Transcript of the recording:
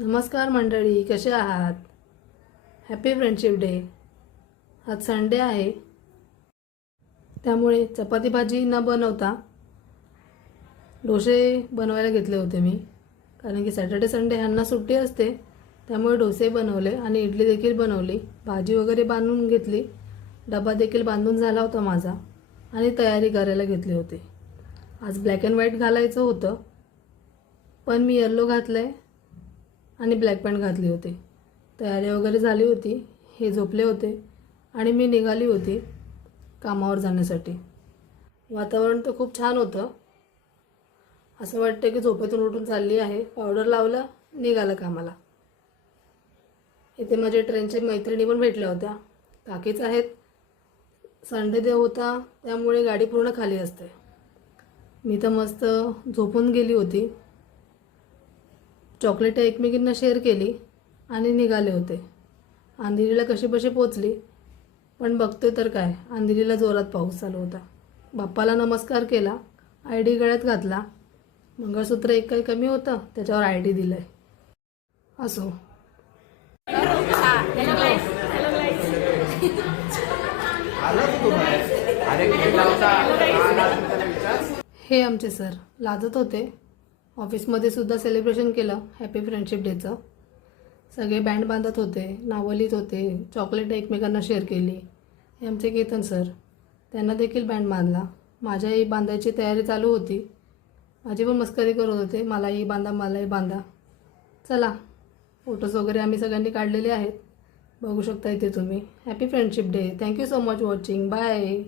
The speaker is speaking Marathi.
नमस्कार मंडळी, कसे आहात? Happy friendship day. आज संडे आहे, त्यामुळे चपाती भाजी न बनवता डोसे बनवायला घेतले होते मी. कारण की सॅटर्डे संडे ह्यांना सुट्टी असते, त्यामुळे डोसे बनवले आणि इडली देखील बनवली. भाजी वगैरे बांधून घेतली, डबा देखील बांधून झाला होता माझा आणि तयारी करायला घेतली होती. आज ब्लॅक अँड व्हाईट घालायचं होतं, पण मी येलो घातलंय आणि ब्लॅक पॅन्ट घातली होती. तयारी वगैरे झाली होती. हे झोपले होते आणि मी निघाली होती कामावर जाण्यासाठी. वातावरण तर खूप छान होतं. असं वाटतं की झोपेतून उठून चालली आहे. पावडर लावलं, निघालं कामाला. इथे माझ्या ट्रेनच्या मैत्रिणी पण भेटल्या होत्या. काकीच आहेत. संडे डे होता, त्यामुळे गाडी पूर्ण खाली असते. मी तर मस्त झोपून गेली होती. चॉकलेट एकमेकींना शेअर केली आणि निघाले होते. अंधेरीला कशीबशी पोचली, पण बघतोय तर काय, अंधेरीला जोरात पाऊस चालू होता. बाप्पाला नमस्कार केला, ID गळ्यात घातला. मंगळसूत्र एक काही कमी होतं, त्याच्यावर ID दिलंय. असो. हे आमचे सर लाजत होते. ऑफिसमध्ये सुद्धा सेलिब्रेशन केलं हॅपी फ्रेंडशिप डेचं. सगळे बँड बांधत होते, नावं लिहित होते, चॉकलेट एकमेकांना शेअर केली. हे आमचे केतन सर, त्यांना देखील बँड बांधला. माझ्याही बांधायची तयारी चालू होती. माझी पण मस्करी करत होते, मलाही बांधा, मलाही बांधा. चला, फोटोज वगैरे आम्ही सगळ्यांनी काढलेले आहेत, बघू शकता इथे तुम्ही. Happy friendship day. Thank you so much watching. Bye.